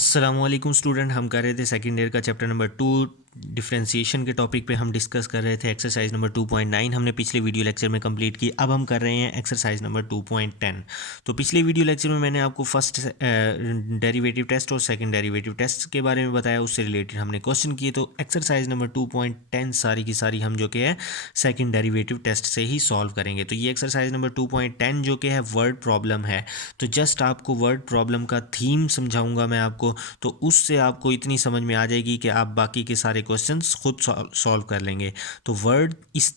अस्सलामुअलैकुम स्टूडेंट। हम कर रहे थे सेकेंड ईयर का चैप्टर नंबर 2 डिफरेंशिएशन के टॉपिक पे हम डिस्कस कर रहे थे। एक्सरसाइज नंबर 2.9 हमने पिछले वीडियो लेक्चर में कंप्लीट की। अब हम कर रहे हैं एक्सरसाइज नंबर 2.10। तो पिछले वीडियो लेक्चर में मैंने आपको फर्स्ट डेरिवेटिव टेस्ट और सेकंड डेरिवेटिव टेस्ट के बारे में बताया, उससे रिलेटेड हमने क्वेश्चन किए। तो एक्सरसाइज नंबर 2.10 सारी की सारी हम जो कि है सेकंड डेरिवेटिव टेस्ट से ही सॉल्व करेंगे। तो ये एक्सरसाइज नंबर 2.10 जो कि है वर्ड प्रॉब्लम है। तो जस्ट आपको वर्ड प्रॉब्लम का थीम समझाऊंगा मैं आपको, तो उससे आपको इतनी समझ में आ जाएगी कि आप बाकी के सारे क्वेश्चंस खुद सॉल्व कर लेंगे। तो वर्ड इस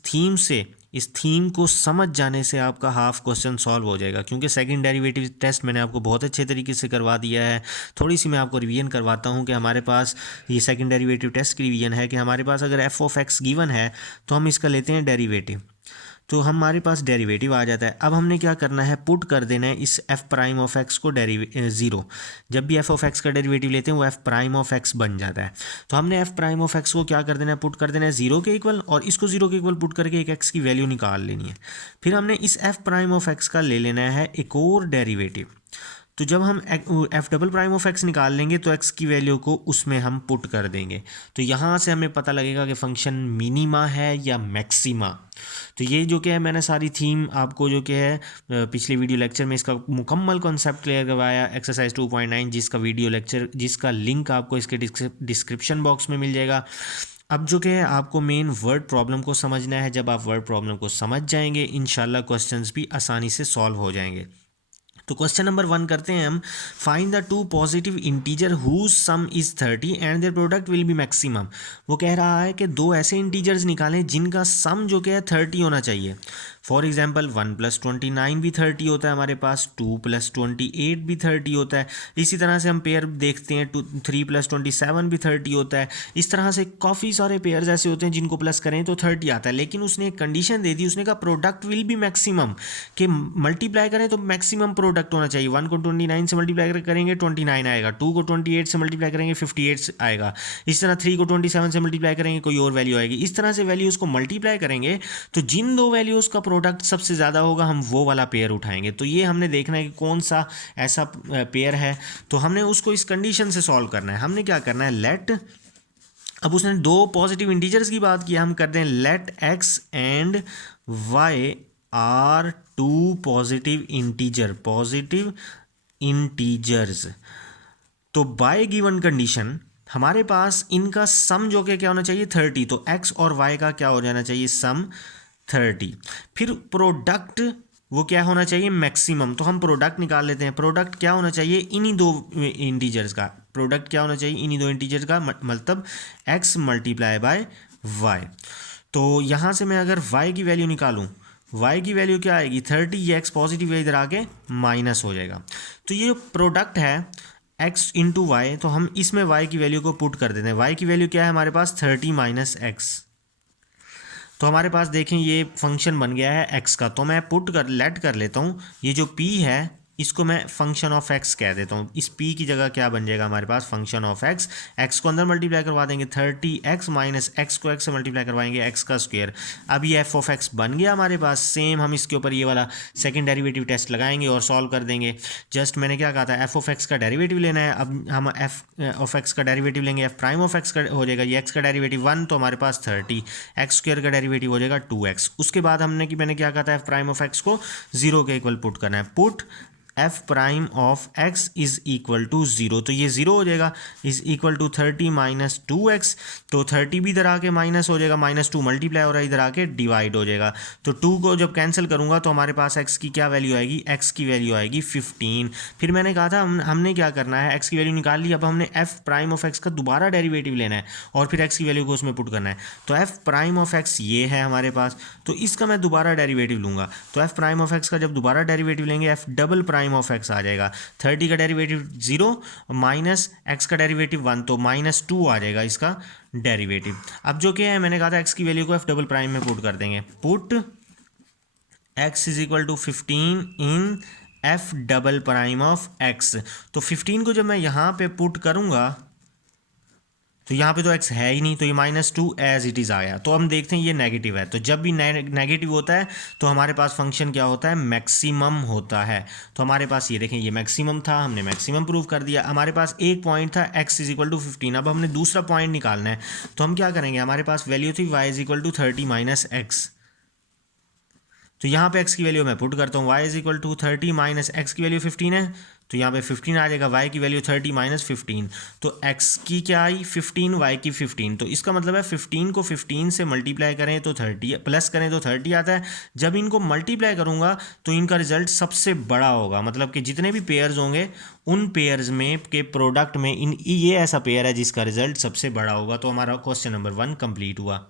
थीम को समझ जाने से आपका हाफ क्वेश्चन सॉल्व हो जाएगा, क्योंकि सेकंड डेरिवेटिव टेस्ट मैंने आपको बहुत अच्छे तरीके से करवा दिया है। थोड़ी सी मैं आपको रिवीजन करवाता हूँ कि हमारे पास ये सेकंड डेरिवेटिव टेस्ट की रिवीजन है कि हमारे पास अगर एफ ऑफ एक्स गिवन है तो हम इसका लेते हैं डेरिवेटिव, तो हमारे पास डेरिवेटिव आ जाता है। अब हमने क्या करना है, पुट कर देना है इस एफ प्राइम ऑफ एक्स को ज़ीरो। जब भी एफ ऑफ एक्स का डेरिवेटिव लेते हैं वो एफ प्राइम ऑफ एक्स बन जाता है। तो हमने एफ प्राइम ऑफ एक्स को क्या कर देना है, पुट कर देना है ज़ीरो के इक्वल, और इसको ज़ीरो के इक्वल पुट करके एक एक्स की वैल्यू निकाल लेनी है। फिर हमने इस एफ प्राइम ऑफ एक्स का ले लेना है एक और डेरिवेटिव। तो जब हम F double prime of x निकाल लेंगे तो एक्स की वैल्यू को उसमें हम पुट कर देंगे। तो यहाँ से हमें पता लगेगा कि फंक्शन मिनिमा है या मैक्सिमा। तो ये जो कि है मैंने सारी थीम आपको जो कि है पिछले वीडियो लेक्चर में इसका मुकम्मल कॉन्सेप्ट क्लियर करवाया। एक्सरसाइज 2.9 जिसका वीडियो लेक्चर, जिसका लिंक आपको इसके डिस्क्रिप्शन बॉक्स में मिल जाएगा। अब जो कि है आपको मेन वर्ड प्रॉब्लम को समझना है। जब आप वर्ड प्रॉब्लम को समझ जाएंगे इंशाल्लाह क्वेश्चंस भी आसानी से सॉल्व हो जाएंगे। तो क्वेश्चन नंबर 1 करते हैं हम। Find the two positive integer whose sum is 30 and their product will be maximum. वो कह रहा है कि दो ऐसे इंटीजर्स निकालें जिनका सम जो कि है 30 होना चाहिए। फॉर एग्जाम्पल 1 + 29 भी 30 होता है हमारे पास, 2 + 28 भी 30 होता है। इसी तरह से हम पेयर देखते हैं 3 + 27 भी 30 होता है। इस तरह से काफ़ी सारे पेयर्स ऐसे होते हैं जिनको प्लस करें तो 30 आता है। लेकिन उसने एक कंडीशन दे दी, उसने कहा प्रोडक्ट विल बी मैक्सिमम, कि मल्टीप्लाई करें तो मैक्सिमम प्रोडक्ट होना चाहिए। 1 को 29 से मल्टीप्लाई करेंगे 29 आएगा, 2 को 28 से मल्टीप्लाई करेंगे 58 आएगा, इस तरह 3 को 27 से मल्टीप्लाई करेंगे कोई और वैल्यू आएगी। इस तरह से वैल्यूज़ को मल्टीप्लाई करेंगे तो जिन दो वैल्यूज़ का प्रोडक्ट सबसे ज़्यादा होगा हम वो वाला पेयर उठाएंगे। तो ये हमने देखना है कि कौन सा ऐसा पेयर है। तो हमने उसको इस कंडीशन से सॉल्व करना है। हमने क्या करना है, लेट, अब उसने दो पॉजिटिव इंटीजर्स की बात की, हम करते हैं let x and y are two positive integers. तो बाय गिवन कंडीशन हमारे पास इनका सम जो कि क्या होना चाहिए 30। तो एक्स और वाई का क्या हो जाना चाहिए, सम 30। फिर प्रोडक्ट वो क्या होना चाहिए, मैक्सिमम। तो हम प्रोडक्ट निकाल लेते हैं। प्रोडक्ट क्या होना चाहिए, इन्हीं दो इंटीजर्स का। प्रोडक्ट क्या होना चाहिए, इन्हीं दो इंटीजर्स का, मतलब एक्स मल्टीप्लाई बाय वाई। तो यहाँ से मैं अगर y की वैल्यू निकालूँ, y की वैल्यू क्या आएगी 30, ये x पॉजिटिव है इधर आके माइनस हो जाएगा। तो ये जो प्रोडक्ट है x इंटू वाई, तो हम इसमें y की वैल्यू को पुट कर देते हैं। y की वैल्यू क्या है हमारे पास 30 माइनस एक्स। तो हमारे पास देखें ये फंक्शन बन गया है x का। तो मैं लेट कर लेता हूँ, ये जो p है इसको मैं फंक्शन ऑफ एक्स कह देता हूँ। इस p की जगह क्या बन जाएगा हमारे पास, फंक्शन ऑफ एक्स। एक्स को अंदर मल्टीप्लाई करवा देंगे 30x माइनस एक्स को एक्स से मल्टीप्लाई करवाएंगे एक्स का स्क्वायर। अब ये एफ ऑफ एक्स बन गया हमारे पास। सेम हम इसके ऊपर ये वाला सेकंड डेरिवेटिव टेस्ट लगाएंगे और सॉल्व कर देंगे। जस्ट मैंने क्या कहा था, एफ ऑफ एक्स का डेरिवेटिव लेना है। अब हम एफ ऑफ एक्स का डेरिवेटिव लेंगे, एफ प्राइम ऑफ एक्स का हो जाएगा, ये एक्स का डेरिवेटिव 1 तो हमारे पास 30, एक्स स्क्वायर का डेरिवेटिव हो जाएगा 2x। उसके बाद मैंने क्या कहा था, एफ प्राइम ऑफ एक्स को 0 के इक्वल पुट करना है। Put f prime of x is equal to 0, तो ये 0 हो जाएगा, is equal to 30 minus 2x। तो 30 भी इधर आके माइनस हो जाएगा, -2 मल्टीप्लाई हो रहा है इधर आके डिवाइड हो जाएगा। तो 2 को जब कैंसिल करूंगा तो हमारे पास x की क्या वैल्यू आएगी, x की वैल्यू आएगी 15। फिर मैंने कहा था हमने क्या करना है, x की वैल्यू निकाल ली। अब हमने एफ प्राइम ऑफ एक्स का दोबारा डेरिवेटिव लेना है और फिर x की वैल्यू को उसमें पुट करना है। तो एफ प्राइम ऑफ एक्स ये है हमारे पास, तो इसका मैं दोबारा डेरिवेटिव लूंगा। तो एफ प्राइम ऑफ एक्स का जब दोबारा डेरिवेटिव लेंगे F double prime of X आ जाएगा। 30 का डेरिवेटिव 0 माइनस एक्स का डेरिवेटिव 1, तो -2 आ जाएगा इसका डेरिवेटिव। अब जो क्या है मैंने कहा था एक्स की वैल्यू को एफ डबल प्राइम में पुट कर देंगे। Put x is equal to 15 in f double prime of x. तो 15 को जब मैं यहाँ पे पुट करूँगा तो यहाँ पे तो x है ही नहीं, तो ये -2 एज इट इज़ आया। तो हम देखते हैं ये नेगेटिव है, तो जब भी नेगेटिव होता है तो हमारे पास फंक्शन क्या होता है, मैक्सिमम होता है। तो हमारे पास ये देखें, ये मैक्सिमम था, हमने मैक्सिमम प्रूव कर दिया। हमारे पास एक पॉइंट था x = 15, अब हमने दूसरा पॉइंट निकालना है। तो हम क्या करेंगे, हमारे पास वैल्यू थी y = 30 - x। तो यहाँ पे x की वैल्यू मैं पुट करता हूँ, y = 30 - x की वैल्यू 15 है, तो यहाँ पे 15 आ जाएगा, y की वैल्यू 30 - 15, तो x की क्या आई 15, y की 15। तो इसका मतलब है 15 को 15 से मल्टीप्लाई करें तो 30, प्लस करें तो 30 आता है। जब इनको मल्टीप्लाई करूँगा तो इनका रिजल्ट सबसे बड़ा होगा, मतलब कि जितने भी पेयर्स होंगे उन पेयर्स में के प्रोडक्ट में ये ऐसा पेयर है जिसका रिजल्ट सबसे बड़ा होगा। तो हमारा क्वेश्चन नंबर 1 कंप्लीट हुआ।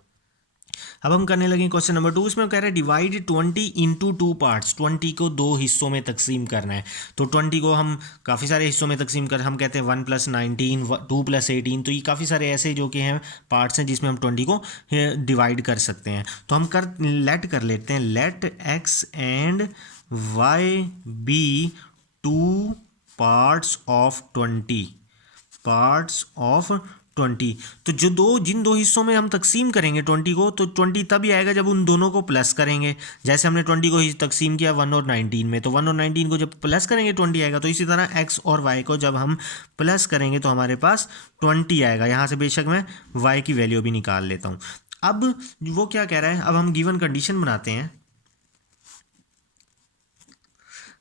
अब हम करने लगे क्वेश्चन नंबर 2। इसमें कह रहा है डिवाइड 20 इंटू 2 पार्ट्स, 20 को 2 हिस्सों में तकसीम करना है। तो 20 को हम काफ़ी सारे हिस्सों में तकसीम कर, हम कहते हैं 1 + 19, 2 + 18, तो ये काफ़ी सारे ऐसे जो कि हैं पार्ट्स हैं जिसमें हम 20 को डिवाइड कर सकते हैं। तो हम लेट कर लेते हैं, let x and y be 2 parts of 20, parts of 20। तो जिन दो हिस्सों में हम तकसीम करेंगे 20 को, तो 20 तभी आएगा जब उन दोनों को प्लस करेंगे। जैसे हमने 20 को तकसीम किया 1 और 19 में, तो 1 और 19 को जब प्लस करेंगे 20 आएगा। तो इसी तरह x और y को जब हम प्लस करेंगे तो हमारे पास 20 आएगा। यहाँ से बेशक मैं y की वैल्यू भी निकाल लेता हूँ। अब वो क्या कह रहा है, अब हम गिवन कंडीशन बनाते हैं।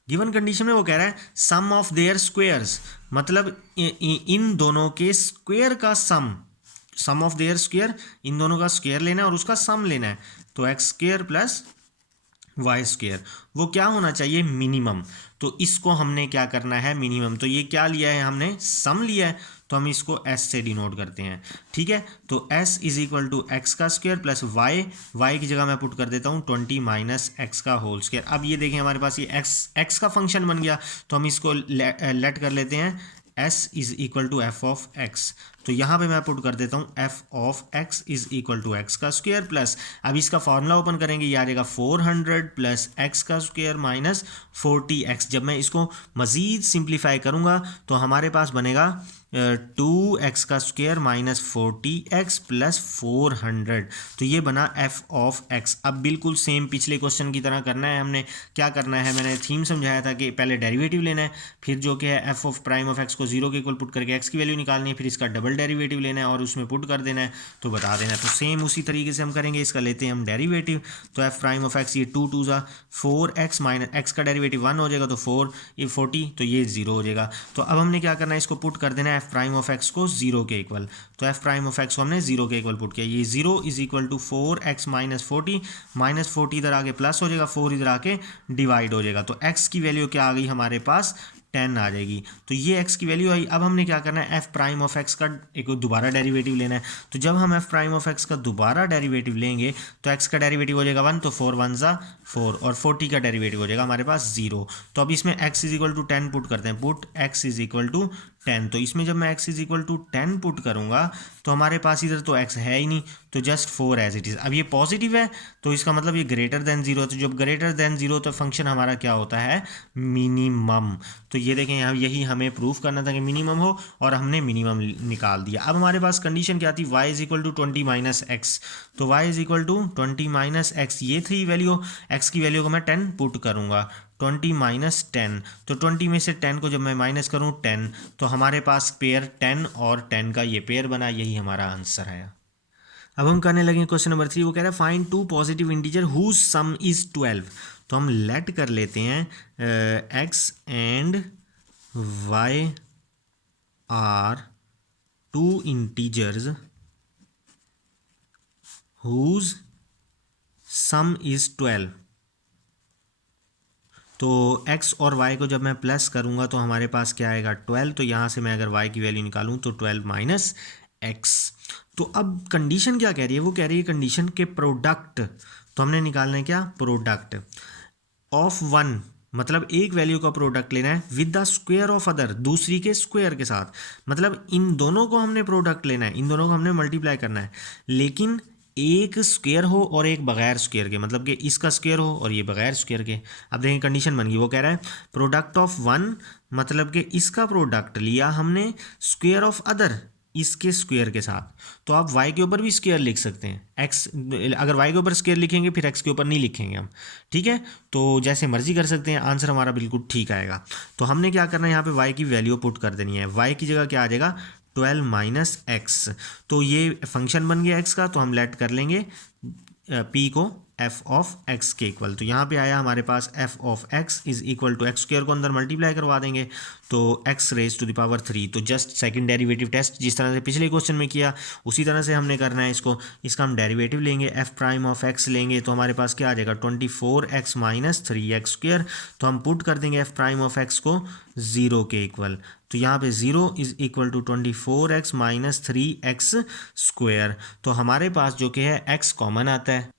गिवन कंडीशन में वो कह रहा है सम ऑफ देयर स्क्वेयर्स, मतलब इन दोनों के स्क्वेयर का सम ऑफ देयर स्क्वेयर, इन दोनों का स्क्वेयर लेना है और उसका सम लेना है। तो x² + y², वो क्या होना चाहिए, मिनिमम। तो इसको हमने क्या करना है, मिनिमम। तो ये क्या लिया है हमने, सम लिया है, तो हम इसको s से डिनोट करते हैं, ठीक है। तो s = x² + y की जगह मैं पुट कर देता हूँ 20 - x का होल स्क्वायर। अब ये देखें हमारे पास ये x का फंक्शन बन गया, तो हम इसको लेट कर लेते हैं s = f(x). तो यहाँ पे मैं पुट कर देता हूँ f(x) = x का स्क्वायर प्लस, अब इसका फॉर्मूला ओपन करेंगे, ये आ जाएगा 400 + x का स्क्वायर माइनस 40x। जब मैं इसको मज़ीद सिंप्लीफाई करूँगा तो हमारे पास बनेगा 2x का स्क्वायर माइनस 40x + 400। तो ये बना f(x). अब बिल्कुल सेम पिछले क्वेश्चन की तरह करना है। हमने क्या करना है, मैंने थीम समझाया था कि पहले डेरिवेटिव लेना है, फिर जो कि है f(x) को 0 के इक्वल पुट करके x की वैल्यू निकालनी है, फिर इसका डबल डेरिवेटिव लेना है और उसमें पुट कर देना है, तो बता देना है। तो सेम उसी तरीके से हम करेंगे। इसका लेते हैं हम डेरिवेटिव, तो f(x) ये 2 2 4x माइनस x का डेरिवेटिव 1 हो जाएगा, तो 4 ये 40, तो ये 0 हो जाएगा। तो अब हमने क्या करना है, इसको पुट कर देना है f(x) को 0 के इक्वल। तो f(x) को हमने 0 के इक्वल पुट किया, ये 0 = 4x - 40, -40 इधर आके प्लस हो जाएगा, 4 इधर आके डिवाइड हो जाएगा। तो x की वैल्यू क्या आ गई हमारे पास, 10 आ जाएगी। तो ये x की वैल्यू आई। अब हमने क्या करना है, f(x) का एक दोबारा डेरिवेटिव लेना है। तो जब हम f(x) का दोबारा डेरिवेटिव लेंगे तो x का डेरिवेटिव हो जाएगा 1, तो 4 1 ज़ा 4, और 40 का डेरिवेटिव हो जाएगा हमारे पास 0। तो अब इसमें x = 10 पुट करते हैं, पुट x = 10। तो इसमें जब मैं x = 10 पुट करूँगा तो हमारे पास इधर तो x है ही नहीं, तो जस्ट 4 एज इट इज़। अब ये पॉजिटिव है तो इसका मतलब ये ग्रेटर देन 0, तो जब ग्रेटर देन 0 तो फंक्शन हमारा क्या होता है, मिनिमम। तो ये देखें यहाँ यही हमें प्रूफ करना था कि मिनिमम हो, और हमने मिनिमम निकाल दिया। अब हमारे पास कंडीशन क्या थी, y = 20 - x। तो y = 20 - x, ये थी वैल्यू। x की वैल्यू को मैं 10 पुट करूँगा, 20 - 10, तो 20 में से 10 को जब मैं माइनस करूँ 10, तो हमारे पास पेयर 10 और 10 का ये पेयर बना, यही हमारा आंसर आया। अब हम करने लगे क्वेश्चन नंबर 3। वो कह रहा है find 2 positive integer whose sum is 12। तो हम लेट कर लेते हैं x and y are 2 integers whose sum is 12। तो x और y को जब मैं प्लस करूँगा तो हमारे पास क्या आएगा, 12। तो यहाँ से मैं अगर y की वैल्यू निकालूँ तो 12 - x। तो अब कंडीशन क्या कह रही है, वो कह रही है कंडीशन के प्रोडक्ट, तो हमने निकालना है क्या, प्रोडक्ट ऑफ 1, मतलब एक वैल्यू का प्रोडक्ट लेना है with the square of other, दूसरी के स्क्वायर के साथ। मतलब इन दोनों को हमने प्रोडक्ट लेना है, इन दोनों को हमने मल्टीप्लाई करना है, लेकिन एक स्क्वायर हो और एक बगैर स्क्वायर के, मतलब कि इसका स्क्वायर हो और ये बगैर स्क्वायर के। अब देखें कंडीशन बन गई। वो कह रहा है प्रोडक्ट ऑफ 1, मतलब कि इसका प्रोडक्ट लिया हमने स्क्वायर ऑफ अदर, इसके स्क्वायर के साथ, तो आप y के ऊपर भी स्क्वायर लिख सकते हैं। x अगर y के ऊपर स्क्वायर लिखेंगे फिर x के ऊपर नहीं लिखेंगे हम, ठीक है। तो जैसे मर्जी कर सकते हैं, आंसर हमारा बिल्कुल ठीक आएगा। तो हमने क्या करना है, यहाँ पे y की वैल्यू पुट कर देनी है। y की जगह क्या आ जाएगा, 12 माइनस एक्स। तो ये फंक्शन बन गया x का, तो हम लेट कर लेंगे p को f ऑफ x के इक्वल। तो यहाँ पे आया हमारे पास f of x is equal to x square को अंदर मल्टीप्लाई करवा देंगे तो x raise to the power 3। तो जस्ट सेकंड डेरिवेटिव टेस्ट जिस तरह से पिछले क्वेश्चन में किया उसी तरह से हमने करना है इसको। इसका हम डेरिवेटिव लेंगे, f प्राइम ऑफ x लेंगे, तो हमारे पास क्या आ जाएगा 24x माइनस 3x स्क्वायर। तो हम पुट कर देंगे f प्राइम ऑफ x को 0 के इक्वल। तो यहाँ पे 0 is equal to 24x minus 3x square. तो हमारे पास जो कि है x कॉमन आता है,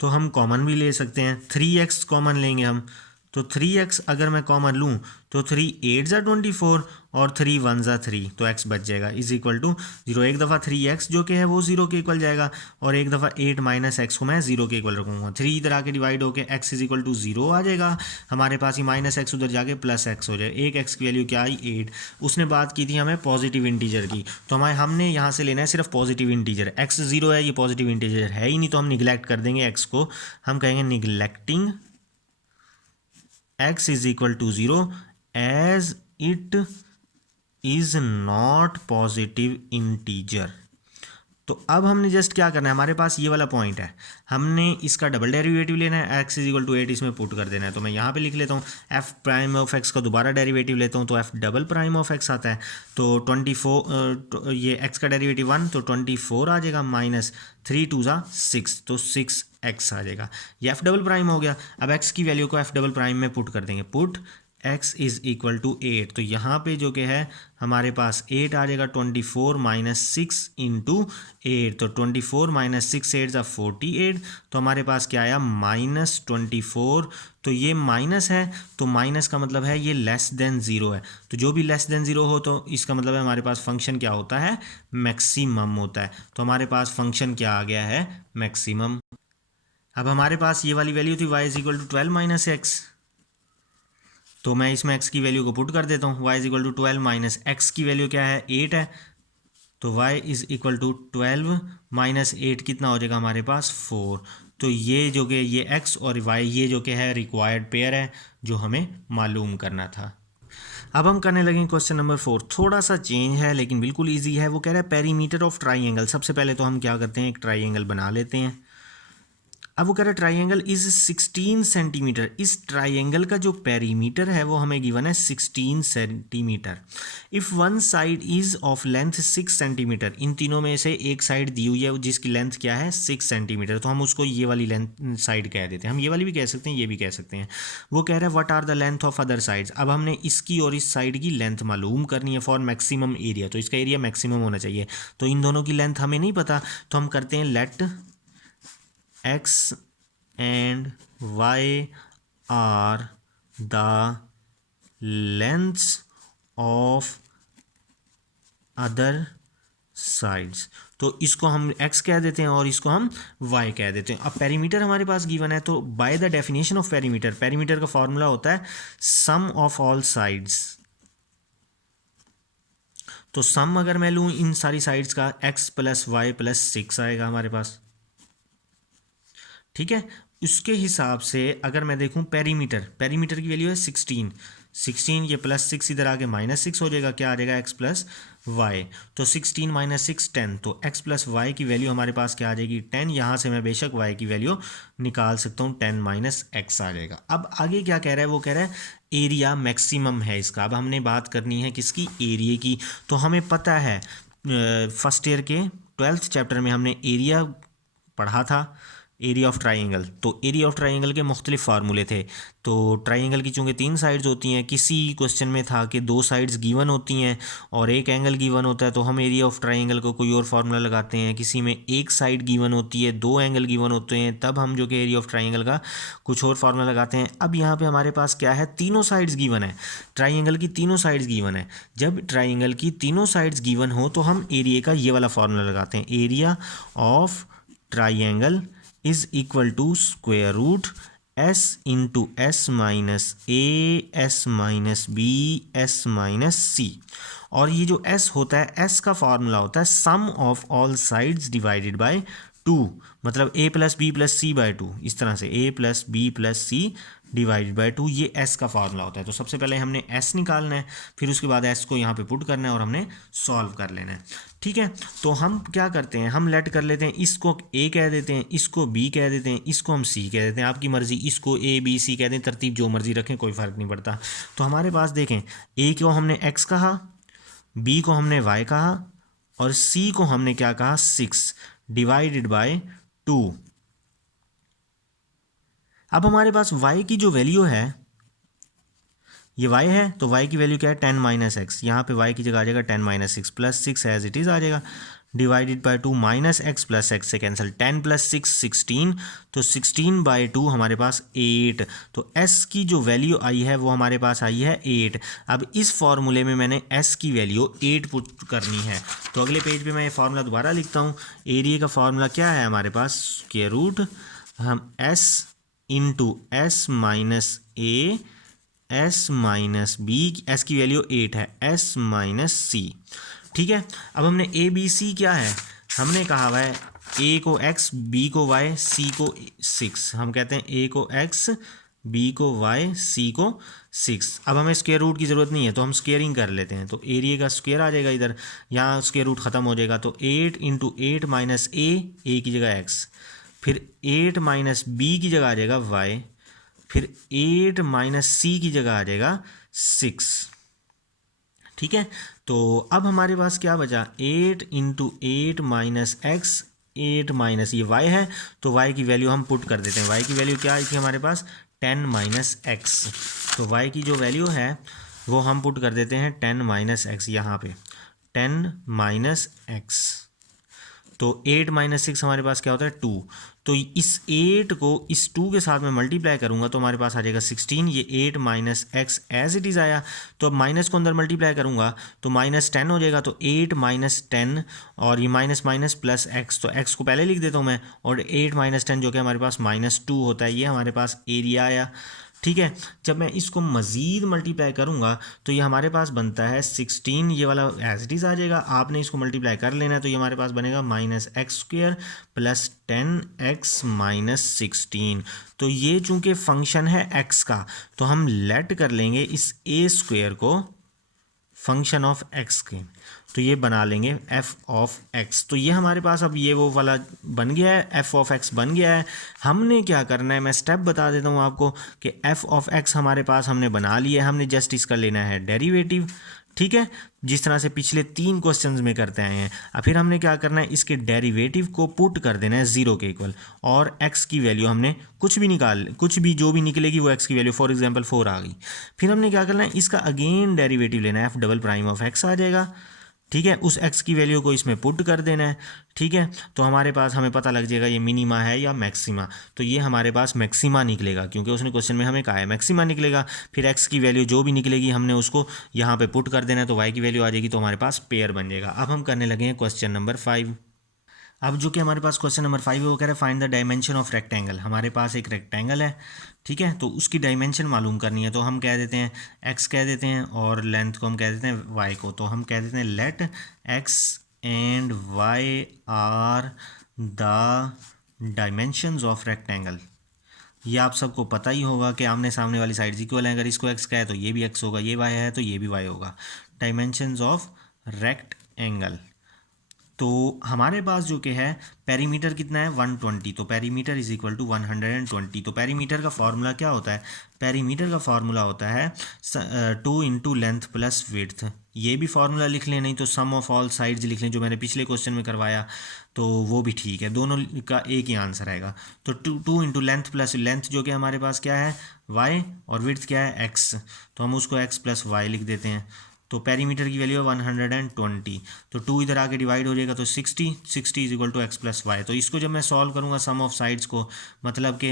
तो हम कॉमन भी ले सकते हैं, 3x कॉमन लेंगे हम। तो 3x अगर मैं कॉमन लूँ तो 3 8 ज़ा 24 और 3 1 ज़ा 3, तो x बच जाएगा इज इक्वल टू 0। एक दफ़ा 3x जो कि है वो 0 के इक्वल जाएगा और एक दफ़ा 8 माइनस एक्स को मैं 0 के इक्वल रखूँगा। 3 इधर आके डिवाइड होके x इज इक्वल टू 0 आ जाएगा हमारे पास। ही माइनस एक्स उधर जाके प्लस एक्स हो जाए। एक x की वैल्यू क्या आई 8। उसने बात की थी हमें पॉजिटिव इंटीजर की, तो हमने यहाँ से लेना है सिर्फ पॉजिटिव इंटीजर। x 0 है, ये पॉजिटिव इंटीजर है ही नहीं, तो हम निगलेक्ट कर देंगे x को। हम कहेंगे neglecting x is equal to 0 as it is not positive integer. तो अब हमने जस्ट क्या करना है, हमारे पास ये वाला पॉइंट है, हमने इसका डबल डेरिवेटिव लेना है, x इज इक्वल टू 8 इसमें पुट कर देना है। तो मैं यहाँ पे लिख लेता हूँ f प्राइम ऑफ x का दोबारा डेरिवेटिव लेता हूँ, तो f double prime of x आता है। तो 24 ये x का डेरिवेटिव 1, तो 24 आ जाएगा माइनस 3 2 ज़ा 6, तो 6x आ जाएगा। ये f डबल प्राइम हो गया। अब x की वैल्यू को f डबल प्राइम में पुट कर देंगे, put x is equal to 8। तो यहाँ पे जो कि है हमारे पास 8 आ जाएगा 24 माइनस 6 इंटू 8। तो 24 माइनस 6 8 ज़ा 48, तो हमारे पास क्या आया माइनस 24। तो ये माइनस है, तो माइनस का मतलब है ये लेस देन 0 है। तो जो भी लेस देन 0 हो तो इसका मतलब है हमारे पास फंक्शन क्या होता है, मैक्सिमम होता है। तो हमारे पास फंक्शन क्या आ गया है, मैक्सिमम। अब हमारे पास ये वाली वैल्यू थी y is equal to 12 minus x, तो मैं इसमें x की वैल्यू को पुट कर देता हूँ। y is equal to 12 minus x की वैल्यू क्या है 8 है, तो y is equal to 12 minus 8 कितना हो जाएगा हमारे पास 4। तो ये जो कि ये x और y ये जो कि है रिक्वायर्ड पेयर है जो हमें मालूम करना था। अब हम करने लगे क्वेश्चन नंबर 4। थोड़ा सा चेंज है लेकिन बिल्कुल ईजी है। वो कह रहा है पेरीमीटर ऑफ ट्राइंगल। सबसे पहले तो हम क्या करते हैं, एक ट्राइंगल बना लेते हैं। अब वो कह रहा है ट्राइंगल इज 16 सेंटीमीटर। इस ट्राइंगल का जो पेरीमीटर है वो हमें गिवन है 16 centimetre. If one side is of length 6 centimetre, इन तीनों में से एक साइड दी हुई है जिसकी लेंथ क्या है 6 सेंटीमीटर, तो हम उसको ये वाली लेंथ साइड कह देते हैं। हम ये वाली भी कह सकते हैं, ये भी कह सकते हैं। वो कह रहा है what are the length of other sides. अब हमने इसकी और इस साइड की लेंथ मालूम करनी है फॉर मैक्सिमम एरिया, तो इसका एरिया मैक्सिमम होना चाहिए। तो इन दोनों की लेंथ हमें नहीं पता, तो हम करते हैं let x and y are the lengths of other sides। तो इसको हम x कह देते हैं और इसको हम y कह देते हैं। अब पेरीमीटर हमारे पास गिवन है, तो by the definition of perimeter, perimeter का फॉर्मूला होता है सम ऑफ ऑल साइड्स। तो सम अगर मैं लूँ इन सारी साइड्स का, x प्लस वाई प्लस 6 आएगा हमारे पास, ठीक है। उसके हिसाब से अगर मैं देखूं पेरीमीटर, पेरीमीटर की वैल्यू है 16, ये प्लस 6 इधर आके माइनस 6 हो जाएगा, क्या आ जाएगा x प्लस वाई। तो 16 माइनस 6 10, तो x प्लस वाई की वैल्यू हमारे पास क्या आ जाएगी 10। यहाँ से मैं बेशक y की वैल्यू निकाल सकता हूँ, 10 माइनस एक्स आ जाएगा। अब आगे क्या कह रहा है, वो कह रहा है एरिया मैक्सिमम है इसका। अब हमने बात करनी है किसकी, एरिया की। तो हमें पता है फर्स्ट ईयर के 12th चैप्टर में हमने एरिया पढ़ा था, एरिया ऑफ ट्राइंगल। तो एरिया ऑफ ट्राइंगल के मुख्तलिफ फार्मूले थे। तो ट्राइंगल की चूँकि 3 साइड्स होती हैं, किसी क्वेश्चन में था कि 2 साइड्स गिवन होती हैं और एक एंगल गिवन होता है, तो हम एरिया ऑफ ट्राइंगल को कोई और फार्मूला लगाते हैं। किसी में एक साइड गिवन होती है, 2 एंगल गिवन होते हैं, तब हम जो कि एरिया ऑफ ट्राइंगल का कुछ और फार्मूला लगाते हैं। अब यहाँ पर हमारे पास क्या है, तीनों साइड्स गिवन है, ट्राइंगल की तीनों साइड्स गिवन है। जब ट्राइंगल की तीनों साइड्स गिवन हो तो हम एरिया का ये वाला फार्मूला लगाते हैं, area of triangle is equal to square root S into S minus A S minus B S minus C. और ये जो एस होता है, एस का फॉर्मूला होता है sum of all sides divided by 2, मतलब A plus B plus C by 2, इस तरह से A plus B plus C divided by 2, ये एस का फार्मूला होता है। तो सबसे पहले हमने एस निकालना है, फिर उसके बाद एस को यहाँ पे पुट करना है और हमने सॉल्व कर लेना है। ठीक है, तो हम क्या करते हैं, हम लेट कर लेते हैं, इसको ए कह देते हैं, इसको बी कह देते हैं, इसको हम सी कह देते हैं, आपकी मर्जी, इसको ए बी सी कह दें, तरतीब जो मर्जी रखें, कोई फ़र्क नहीं पड़ता। तो हमारे पास देखें, ए को हमने एक्स कहा, बी को हमने वाई कहा, और सी को हमने क्या कहा, 6 डिवाइडेड बाय 2। अब हमारे पास y की जो वैल्यू है, ये y है, तो y की वैल्यू क्या है, 10 माइनस एक्स। यहाँ पे y की जगह आ जाएगा 10 minus six plus 6 as it is आ जाएगा, divided by 2 minus X plus X से कैंसिल, 10 प्लस 6 16, तो 16 बाई 2 हमारे पास 8। तो s की जो वैल्यू आई है वो हमारे पास आई है 8। अब इस फॉर्मूले में मैंने s की वैल्यू 8 पुट करनी है। तो अगले पेज पे मैं ये फार्मूला दोबारा लिखता हूँ। एरिया का फार्मूला क्या है हमारे पास, स्क्वायर रूट हम s into S minus A S minus B, s की वैल्यू 8 है, एस माइनस सी। ठीक है, अब हमने ए बी सी क्या है, हमने कहा हुआ है ए को एक्स, बी को वाई, सी को 6। हम कहते हैं ए को एक्स, बी को वाई, सी को 6। अब हमें स्क्वायर रूट की ज़रूरत नहीं है, तो हम स्क्वेयरिंग कर लेते हैं। तो एरिया का स्क्वायर आ जाएगा इधर, यहाँ स्क्वायर रूट ख़त्म हो जाएगा। तो 8 इंटू 8 माइनस ए की जगह एक्स, फिर 8 माइनस बी की जगह आ जाएगा वाई, फिर 8 माइनस सी की जगह आ जाएगा 6। ठीक है, तो अब हमारे पास क्या बचा, 8 इंटू 8 माइनस एक्स, 8 माइनस ये वाई है, तो वाई की वैल्यू हम पुट कर देते हैं। वाई की वैल्यू क्या आई थी हमारे पास, 10 माइनस एक्स। तो वाई की जो वैल्यू है वो हम पुट कर देते हैं 10 माइनस एक्स, यहाँ पे 10 माइनस एक्स। तो 8 माइनस 6 हमारे पास क्या होता है, 2। तो इस 8 को इस 2 के साथ में मल्टीप्लाई करूंगा तो हमारे पास आ जाएगा 16। ये 8 minus x as it is आया, तो अब माइनस को अंदर मल्टीप्लाई करूंगा तो माइनस 10 हो जाएगा। तो 8 माइनस 10 और ये माइनस माइनस प्लस एक्स, तो एक्स को पहले लिख देता हूँ मैं, और 8 माइनस 10 जो कि हमारे पास माइनस 2 होता है, ये हमारे पास एरिया आया। ठीक है, जब मैं इसको मज़ीद मल्टीप्लाई करूंगा तो ये हमारे पास बनता है 16, ये वाला एज इट इज़ आ जाएगा, आपने इसको मल्टीप्लाई कर लेना है। तो ये हमारे पास बनेगा minus x square plus 10x minus 16। तो ये चूंकि फंक्शन है x का, तो हम लेट कर लेंगे इस a स्क्वेयर को फंक्शन ऑफ x के, तो ये बना लेंगे f ऑफ x। तो ये हमारे पास अब ये वो वाला बन गया है, f ऑफ x बन गया है। हमने क्या करना है, मैं स्टेप बता देता हूँ आपको कि f ऑफ x हमारे पास हमने बना लिया है, हमने जस्ट इसका लेना है डेरिवेटिव। ठीक है, जिस तरह से पिछले 3 क्वेश्चंस में करते आए हैं। अब फिर हमने क्या करना है, इसके डेरिवेटिव को पुट कर देना है 0 के इक्वल, और x की वैल्यू हमने कुछ भी जो भी निकलेगी वो x की वैल्यू, फॉर एग्जांपल 4 आ गई। फिर हमने क्या करना है, इसका अगेन डेरिवेटिव लेना है, f double prime of x आ जाएगा। ठीक है, उस x की वैल्यू को इसमें पुट कर देना है। ठीक है, तो हमारे पास हमें पता लग जाएगा ये मिनिमा है या मैक्सिमा। तो ये हमारे पास मैक्सिमा निकलेगा, क्योंकि उसने क्वेश्चन में हमें कहा है मैक्सिमा निकलेगा। फिर x की वैल्यू जो भी निकलेगी हमने उसको यहाँ पे पुट कर देना है, तो y की वैल्यू आ जाएगी, तो हमारे पास पेयर बन जाएगा। अब हम करने लगे हैं क्वेश्चन नंबर 5। अब जो कि हमारे पास क्वेश्चन नंबर 5 है वो कह रहा है find the dimension of rectangle. हमारे पास एक रेक्टेंगल है, ठीक है, तो उसकी डायमेंशन मालूम करनी है। तो हम कह देते हैं x कह देते हैं, और लेंथ को हम कह देते हैं y को। तो हम कह देते हैं let x and y are the dimensions of rectangle. ये आप सबको पता ही होगा कि आमने सामने वाली साइड्स इक्वल है, अगर इसको x का है तो ये भी x होगा, ये y है तो ये भी y होगा। डायमेंशंस ऑफ रेक्टेंगल, तो हमारे पास जो कि है पेरीमीटर कितना है 120, तो पेरीमीटर इज इक्वल टू 120। तो पेरीमीटर का फार्मूला क्या होता है, पेरीमीटर का फार्मूला होता है 2 इंटू लेंथ प्लस विड्थ। ये भी फार्मूला लिख लें, नहीं तो सम ऑफ ऑल साइड्स लिख लें, जो मैंने पिछले क्वेश्चन में करवाया, तो वो भी ठीक है, दोनों का एक ही आंसर आएगा। तो 2 इंटू लेंथ प्लस लेंथ जो कि हमारे पास क्या है y, और विड्थ क्या है x, तो हम उसको x प्लस वाई लिख देते हैं। तो पेरीमीटर की वैल्यू है 120, तो 2 इधर आके डिवाइड हो जाएगा तो 60 is equal to x plus y. तो इसको जब मैं सॉल्व करूँगा सम ऑफ साइड्स को, मतलब कि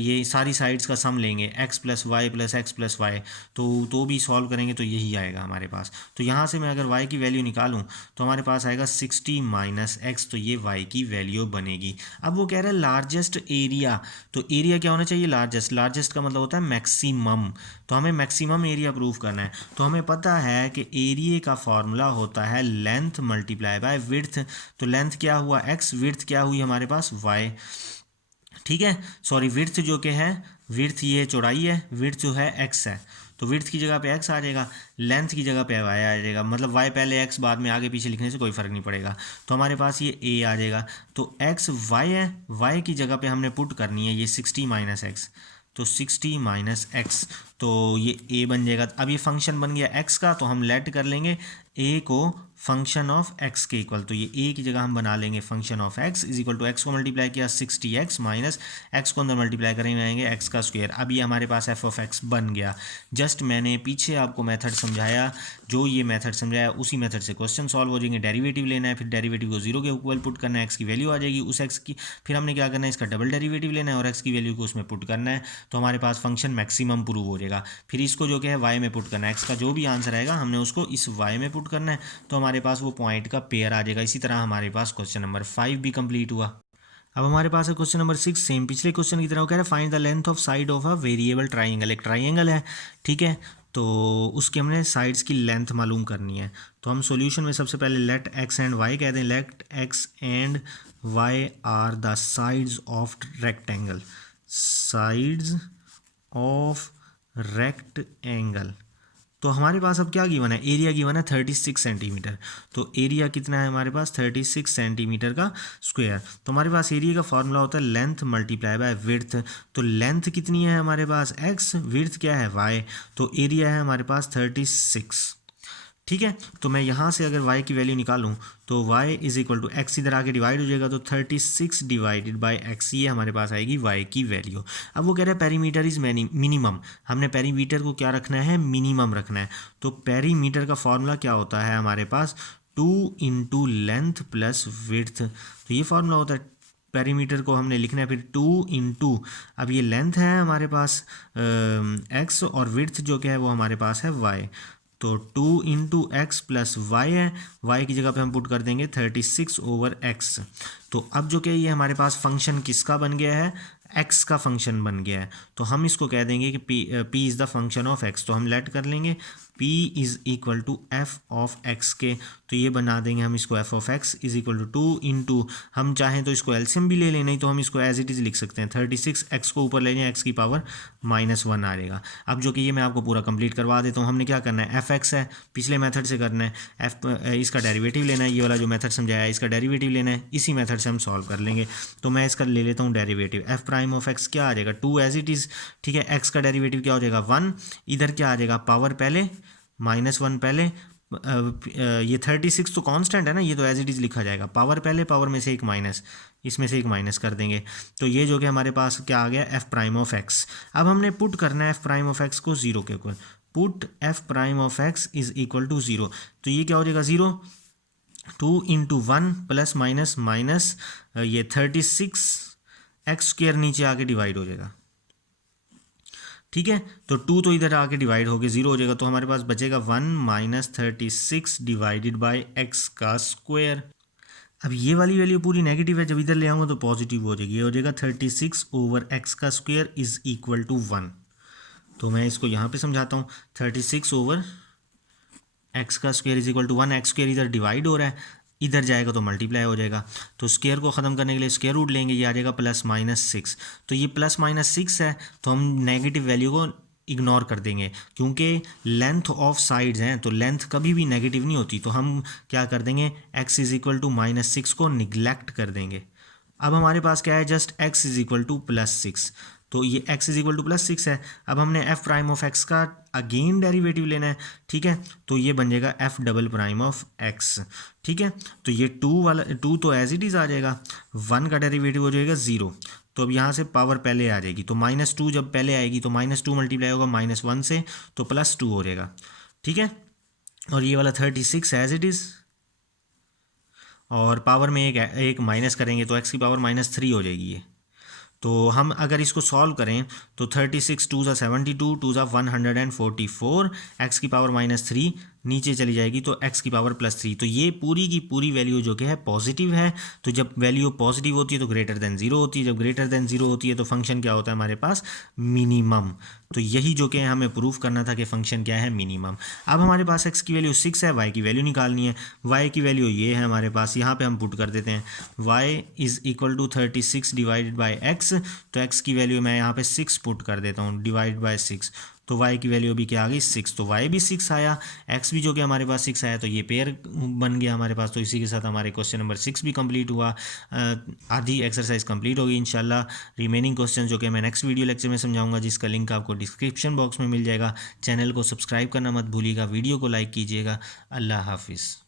ये सारी साइड्स का सम लेंगे x plus y plus x plus y, तो भी सॉल्व करेंगे तो यही आएगा हमारे पास। तो यहाँ से मैं अगर वाई की वैल्यू निकालूँ तो हमारे पास आएगा 60 माइनस एक्स, तो ये वाई की वैल्यू बनेगी। अब वो कह रहा है लार्जेस्ट एरिया, तो एरिया क्या होना चाहिए, लार्जेस्ट का मतलब होता है मैक्सिमम, तो हमें मैक्सिमम एरिया प्रूव करना है। तो हमें पता है कि एरिया का फॉर्मूला होता है लेंथ मल्टीप्लाई बाय विड्थ, तो लेंथ क्या हुआ एक्स, विड्थ क्या हुई हमारे पास वाई, ठीक है। सॉरी, विड्थ जो कि है, विड्थ ये चौड़ाई है, विड्थ जो है एक्स है, तो विड्थ की जगह पे एक्स आ जाएगा, लेंथ की जगह पे वाई आ जाएगा, मतलब वाई पहले एक्स बाद में आगे पीछे लिखने से कोई फ़र्क नहीं पड़ेगा। तो हमारे पास ये ए आ जाएगा, तो एक्स वाई है, वाई की जगह पे हमने पुट करनी है ये 60 माइनस एक्स, तो 60 माइनस एक्स, तो ये ए बन जाएगा। अब ये फंक्शन बन गया एक्स का, तो हम लेट कर लेंगे ए को फंक्शन ऑफ एक्स के इक्वल, तो ये ए की जगह हम बना लेंगे function of x is equal to x को मल्टीप्लाई किया 60x माइनस एक्स को अंदर मल्टीप्लाई करेंगे आएंगे एक्स का स्क्वायर। अब ये हमारे पास एफ ऑफ एक्स बन गया। जस्ट मैंने पीछे आपको मेथड समझाया, जो ये मेथड समझाया उसी मेथड से क्वेश्चन सॉल्व हो जाएंगे। डेरिवेटिव लेना है, फिर डेरिवेटिव को जीरो के इक्वल पुट करना है, एक्स की वैल्यू आ जाएगी उस एक्स की, फिर हमने क्या करना है इसका डबल डेरिवेटिव लेना है और एक्स की वैल्यू को उसमें पुट करना है, तो हमारे पास फंक्शन मैक्सिमम प्रूव हो जाएगा। फिर इसको जो कि है वाई में पुट करना है, एक्स का जो भी आंसर आएगा हमने उसको इस वाई में पुट करना है, तो हमारे पास वो पॉइंट का पेयर आ जाएगा। इसी तरह हमारे पास क्वेश्चन नंबर 5 भी कंप्लीट हुआ। अब हमारे पास है क्वेश्चन नंबर 6, सेम पिछले क्वेश्चन की तरह वो कह रहा है find the length of side of a variable triangle. एक ट्राइंगल है, ठीक है, तो उसके हमने साइड्स की लेंथ मालूम करनी है। तो हम सॉल्यूशन में सबसे पहले लेट एक्स एंड वाई कहते हैं, let x and y are the sides of rectangle, sides of rectangle. तो हमारे पास अब क्या गिवन है, एरिया गिवन है 36 सेंटीमीटर, तो एरिया कितना है हमारे पास 36 सेंटीमीटर का स्क्वायर। तो हमारे पास एरिया का फॉर्मूला होता है लेंथ मल्टीप्लाई बाय विड्थ, तो लेंथ कितनी है हमारे पास x, विड्थ क्या है y, तो एरिया है हमारे पास 36, ठीक है। तो मैं यहाँ से अगर y की वैल्यू निकालूं तो y is equal to x, इधर आके डिवाइड हो जाएगा तो 36 डिवाइडेड बाय x, ये हमारे पास आएगी y की वैल्यू। अब वो कह रहा है पेरीमीटर इज मिनिमम, हमने पेरीमीटर को क्या रखना है, मिनिमम रखना है। तो पेरीमीटर का फॉर्मूला क्या होता है हमारे पास 2 इंटू लेंथ प्लस विड्थ, तो ये फॉर्मूला होता है। पेरीमीटर को हमने लिखना है फिर 2 इंटू, अब ये लेंथ है हमारे पास x और विड्थ जो क्या है वो हमारे पास है y, तो 2 इंटू एक्स प्लस वाई है, वाई की जगह पे हम पुट कर देंगे 36 ओवर एक्स। तो अब जो कि ये हमारे पास फंक्शन किसका बन गया है, एक्स का फंक्शन बन गया है, तो हम इसको कह देंगे कि p is the function of x, तो हम लेट कर लेंगे p is equal to f of x के, तो ये बना देंगे हम इसको f of x is equal to 2 into, हम चाहें तो इसको एलसीएम भी ले लें, नहीं तो हम इसको एज इट इज़ लिख सकते हैं 36, एक्स को ऊपर ले लें एक्स की पावर -1 आ जाएगा। अब जो कि ये मैं आपको पूरा कंप्लीट करवा देता हूँ। हमने क्या करना है, एफ एक्स है पिछले मेथड से करना है, एफ इसका डेरिवेटिव लेना है, ये वाला जो मेथड समझाया है इसका डेरिवेटिव लेना है, इसी मेथड से हम सॉल्व कर लेंगे। तो मैं इसका ले लेता हूँ derivative, F prime of x क्या आ जाएगा 2 एज इट इज़, ठीक है। एक्स का डेरिवेटिव क्या हो जाएगा 1, इधर क्या आ जाएगा पावर पहले -1 पहले, ये 36 तो कांस्टेंट है ना, ये तो एज इट इज़ लिखा जाएगा, पावर पहले, पावर में से एक माइनस, इसमें से एक माइनस कर देंगे, तो ये जो कि हमारे पास क्या आ गया एफ प्राइम ऑफ एक्स। अब हमने पुट करना है एफ प्राइम ऑफ एक्स को 0 के equal, put f prime of x is equal to 0, तो ये क्या हो जाएगा 0, 2 इंटू 1 प्लस माइनस माइनस ये 36 एक्स स्क्वायर नीचे आके डिवाइड हो जाएगा, ठीक है। तो 2 तो इधर आके डिवाइड होके 0 हो जाएगा, तो हमारे पास बचेगा 1 माइनस 36 डिवाइडेड बाय एक्स का स्क्वायर। अब ये वाली वैल्यू पूरी नेगेटिव है, जब इधर ले आऊँगा तो पॉजिटिव हो जाएगी, ये हो जाएगा 36 ओवर एक्स का स्क्वायर इज इक्वल टू 1। तो मैं इसको यहाँ पे समझाता हूँ, 36 ओवर एक्स का square is equal to 1, x square इधर डिवाइड हो रहा है, इधर जाएगा तो मल्टीप्लाई हो जाएगा, तो स्क्वायर को ख़त्म करने के लिए स्क्वायर रूट लेंगे, ये आ जाएगा +-6, तो ये +-6 है, तो हम नेगेटिव वैल्यू को इग्नोर कर देंगे, क्योंकि लेंथ ऑफ साइड्स हैं तो लेंथ कभी भी नेगेटिव नहीं होती, तो हम क्या कर देंगे x इज इक्वल टू -6 को निगलेक्ट कर देंगे। अब हमारे पास क्या है, just x is equal to +6, तो ये x इज इक्वल टू +6 है। अब हमने f प्राइम ऑफ x का अगेन डेरिवेटिव लेना है, ठीक है, तो ये बन जाएगा f double prime of x, ठीक है। तो ये 2 तो एज इट इज़ आ जाएगा, 1 का डेरिवेटिव हो जाएगा 0, तो अब यहाँ से पावर पहले आ जाएगी, तो -2 जब पहले आएगी तो -2 मल्टीप्लाई होगा -1 से, तो +2 हो जाएगा, ठीक है। और ये वाला 36 एज इट इज़, और पावर में एक माइनस करेंगे तो एक्स की पावर -3 हो जाएगी ये। तो हम अगर इसको सॉल्व करें तो 36 2 ज़ा 72 2 ज़ा 144, एक्स की पावर -3 नीचे चली जाएगी तो एक्स की पावर +3। तो ये पूरी की पूरी वैल्यू जो कि है पॉजिटिव है। तो जब वैल्यू पॉजिटिव होती है तो ग्रेटर देन 0 होती है, जब ग्रेटर देन 0 होती है तो फंक्शन क्या होता है हमारे पास, मिनिमम। तो यही जो कि हमें प्रूफ करना था कि फंक्शन क्या है, मिनिमम। अब हमारे पास एक्स की वैल्यू 6 है, वाई की वैल्यू निकालनी है। वाई की वैल्यू ये है हमारे पास, यहाँ पे हम पुट कर देते हैं y is equal to 36 divided by x. तो एक्स की वैल्यू मैं यहाँ पे 6 पुट कर देता हूँ, डिवाइड बाय 6। तो y की वैल्यू भी क्या आ गई, 6। तो y भी 6 आया, x भी जो कि हमारे पास 6 आया, तो ये पेयर बन गया हमारे पास। तो इसी के साथ हमारे क्वेश्चन नंबर 6 भी कंप्लीट हुआ। आधी एक्सरसाइज कंप्लीट होगी इंशाल्लाह। रिमेनिंग क्वेश्चन जो कि मैं नेक्स्ट वीडियो लेक्चर में समझाऊंगा, जिसका लिंक आपको डिस्क्रिप्शन बॉक्स में मिल जाएगा। चैनल को सब्सक्राइब करना मत भूलिएगा, वीडियो को लाइक कीजिएगा। अल्लाह हाफिज़।